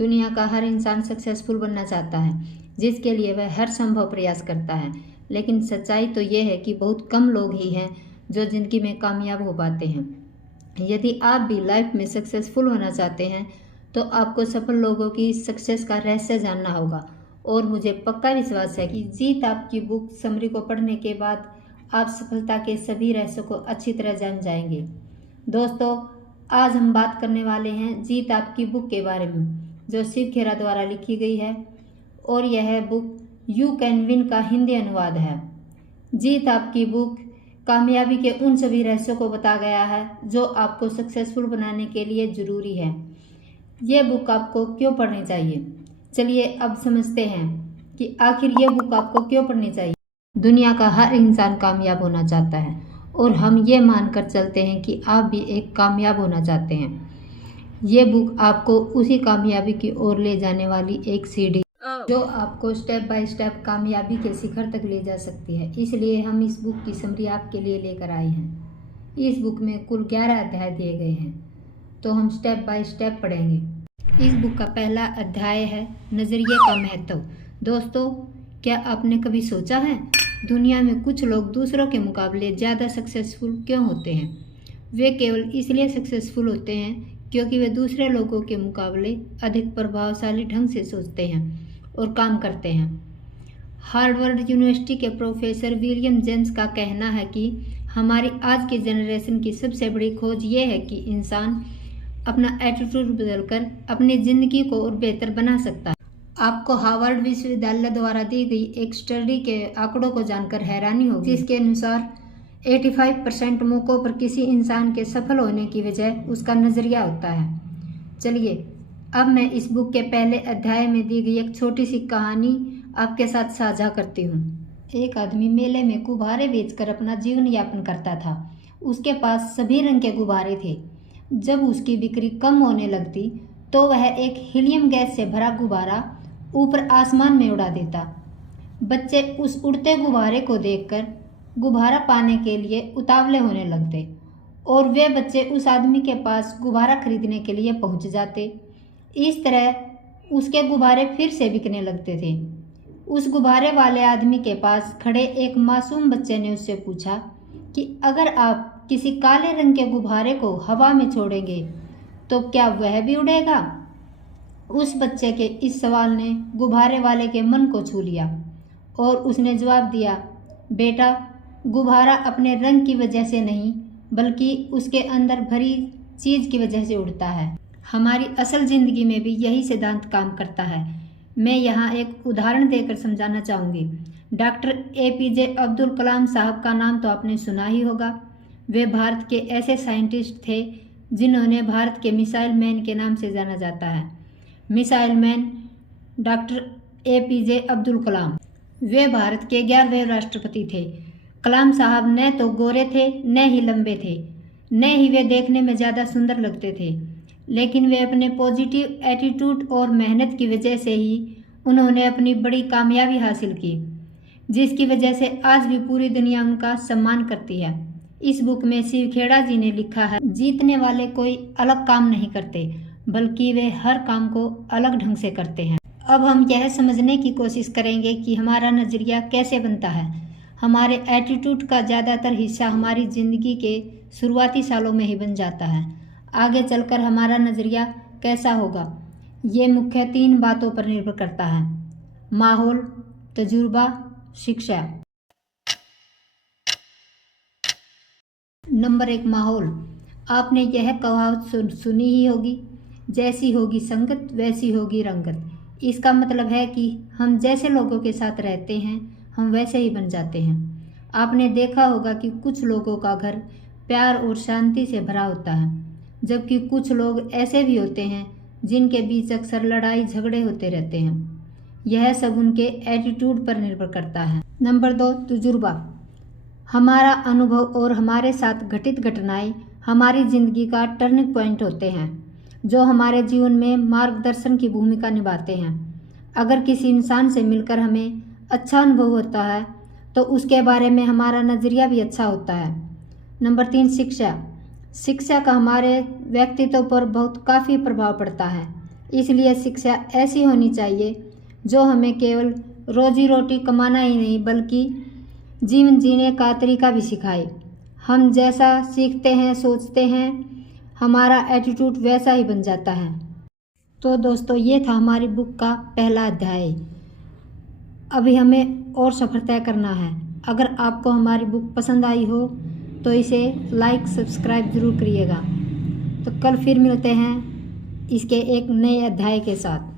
दुनिया का हर इंसान सक्सेसफुल बनना चाहता है, जिसके लिए वह हर संभव प्रयास करता है। लेकिन सच्चाई तो ये है कि बहुत कम लोग ही हैं जो ज़िंदगी में कामयाब हो पाते हैं। यदि आप भी लाइफ में सक्सेसफुल होना चाहते हैं तो आपको सफल लोगों की सक्सेस का रहस्य जानना होगा। और मुझे पक्का विश्वास है कि जीत आपकी बुक समरी को पढ़ने के बाद आप सफलता के सभी रहस्यों को अच्छी तरह जान जाएंगे। दोस्तों, आज हम बात करने वाले हैं जीत आपकी बुक के बारे में, जो शिव खेरा द्वारा लिखी गई है और यह बुक यू कैन विन का हिंदी अनुवाद है। जीत आपकी बुक कामयाबी के उन सभी रहस्यों को बता गया है जो आपको सक्सेसफुल बनाने के लिए ज़रूरी है। ये बुक आपको क्यों पढ़नी चाहिए? चलिए अब समझते हैं कि आखिर ये बुक आपको क्यों पढ़नी चाहिए। दुनिया का हर इंसान कामयाब होना चाहता है और हम ये मानकर चलते हैं कि आप भी एक कामयाब होना चाहते हैं। ये बुक आपको उसी कामयाबी की ओर ले जाने वाली एक सीढ़ी जो आपको स्टेप बाय स्टेप कामयाबी के शिखर तक ले जा सकती है। इसलिए हम इस बुक की समरी आपके लिए लेकर आए हैं। इस बुक में कुल 11 अध्याय दिए गए हैं, तो हम स्टेप बाय स्टेप पढ़ेंगे। इस बुक का पहला अध्याय है नज़रिए का महत्व। दोस्तों, क्या आपने कभी सोचा है दुनिया में कुछ लोग दूसरों के मुकाबले ज़्यादा सक्सेसफुल क्यों होते हैं? वे केवल इसलिए सक्सेसफुल होते हैं क्योंकि वे दूसरे लोगों के मुकाबले अधिक प्रभावशाली ढंग से सोचते हैं और काम करते हैं। हार्वर्ड यूनिवर्सिटी के प्रोफेसर विलियम जेम्स का कहना है कि हमारी आज की जनरेशन की सबसे बड़ी खोज ये है कि इंसान अपना एटीट्यूड बदलकर अपनी ज़िंदगी को और बेहतर बना सकता है। आपको हार्वर्ड विश्वविद्यालय द्वारा दी गई एक स्टडी के आंकड़ों को जानकर हैरानी होगी, जिसके अनुसार 85% मौक़ों पर किसी इंसान के सफल होने की वजह उसका नज़रिया होता है। चलिए अब मैं इस बुक के पहले अध्याय में दी गई एक छोटी सी कहानी आपके साथ साझा करती हूँ। एक आदमी मेले में गुब्बारे बेचकर अपना जीवन यापन करता था। उसके पास सभी रंग के गुब्बारे थे। जब उसकी बिक्री कम होने लगती तो वह एक हीलियम गैस से भरा गुब्बारा ऊपर आसमान में उड़ा देता। बच्चे उस उड़ते गुब्बारे को देखकर गुब्बारा पाने के लिए उतावले होने लगते और वे बच्चे उस आदमी के पास गुब्बारा खरीदने के लिए पहुंच जाते। इस तरह उसके गुब्बारे फिर से बिकने लगते थे। उस गुब्बारे वाले आदमी के पास खड़े एक मासूम बच्चे ने उससे पूछा कि अगर आप किसी काले रंग के गुब्बारे को हवा में छोड़ेंगे तो क्या वह भी उड़ेगा? उस बच्चे के इस सवाल ने गुब्बारे वाले के मन को छू लिया और उसने जवाब दिया, बेटा, गुब्बारा अपने रंग की वजह से नहीं बल्कि उसके अंदर भरी चीज़ की वजह से उड़ता है। हमारी असल ज़िंदगी में भी यही सिद्धांत काम करता है। मैं यहाँ एक उदाहरण देकर समझाना चाहूँगी। डॉक्टर APJ अब्दुल कलाम साहब का नाम तो आपने सुना ही होगा। वे भारत के ऐसे साइंटिस्ट थे जिन्होंने भारत के मिसाइल मैन के नाम से जाना जाता है। Missile man doctor APJ Abdul Kalam. वे भारत के 11वें राष्ट्रपति थे। कलाम साहब न तो गोरे थे न ही लंबे थे, न ही वे देखने में ज़्यादा सुंदर लगते थे, लेकिन वे अपने पॉजिटिव एटीट्यूड और मेहनत की वजह से ही उन्होंने अपनी बड़ी कामयाबी हासिल की, जिसकी वजह से आज भी पूरी दुनिया उनका सम्मान करती है। इस बुक में शिव खेरा जी ने लिखा है, जीतने वाले कोई अलग काम नहीं करते बल्कि वे हर काम को अलग ढंग से करते हैं। अब हम यह समझने की कोशिश करेंगे कि हमारा नज़रिया कैसे बनता है। हमारे एटीट्यूड का ज़्यादातर हिस्सा हमारी ज़िंदगी के शुरुआती सालों में ही बन जाता है। आगे चलकर हमारा नज़रिया कैसा होगा ये मुख्य 3 बातों पर निर्भर करता है: माहौल, तजुर्बा, शिक्षा। नंबर 1, माहौल। आपने यह कहावत सुनी ही होगी, जैसी होगी संगत वैसी होगी रंगत। इसका मतलब है कि हम जैसे लोगों के साथ रहते हैं हम वैसे ही बन जाते हैं। आपने देखा होगा कि कुछ लोगों का घर प्यार और शांति से भरा होता है, जबकि कुछ लोग ऐसे भी होते हैं जिनके बीच अक्सर लड़ाई झगड़े होते रहते हैं। यह सब उनके एटीट्यूड पर निर्भर करता है। नंबर 2, तजुर्बा। हमारा अनुभव और हमारे साथ घटित घटनाएं हमारी ज़िंदगी का टर्निंग पॉइंट होते हैं, जो हमारे जीवन में मार्गदर्शन की भूमिका निभाते हैं। अगर किसी इंसान से मिलकर हमें अच्छा अनुभव होता है तो उसके बारे में हमारा नज़रिया भी अच्छा होता है। नंबर 3, शिक्षा। शिक्षा का हमारे व्यक्तित्व पर काफ़ी प्रभाव पड़ता है। इसलिए शिक्षा ऐसी होनी चाहिए जो हमें केवल रोजी रोटी कमाना ही नहीं बल्कि जीवन जीने का तरीका भी सिखाए। हम जैसा सीखते हैं, सोचते हैं, हमारा एटीट्यूड वैसा ही बन जाता है। तो दोस्तों, ये था हमारी बुक का पहला अध्याय। अभी हमें और सफ़र तय करना है। अगर आपको हमारी बुक पसंद आई हो तो इसे लाइक सब्सक्राइब ज़रूर करिएगा। तो कल फिर मिलते हैं इसके एक नए अध्याय के साथ।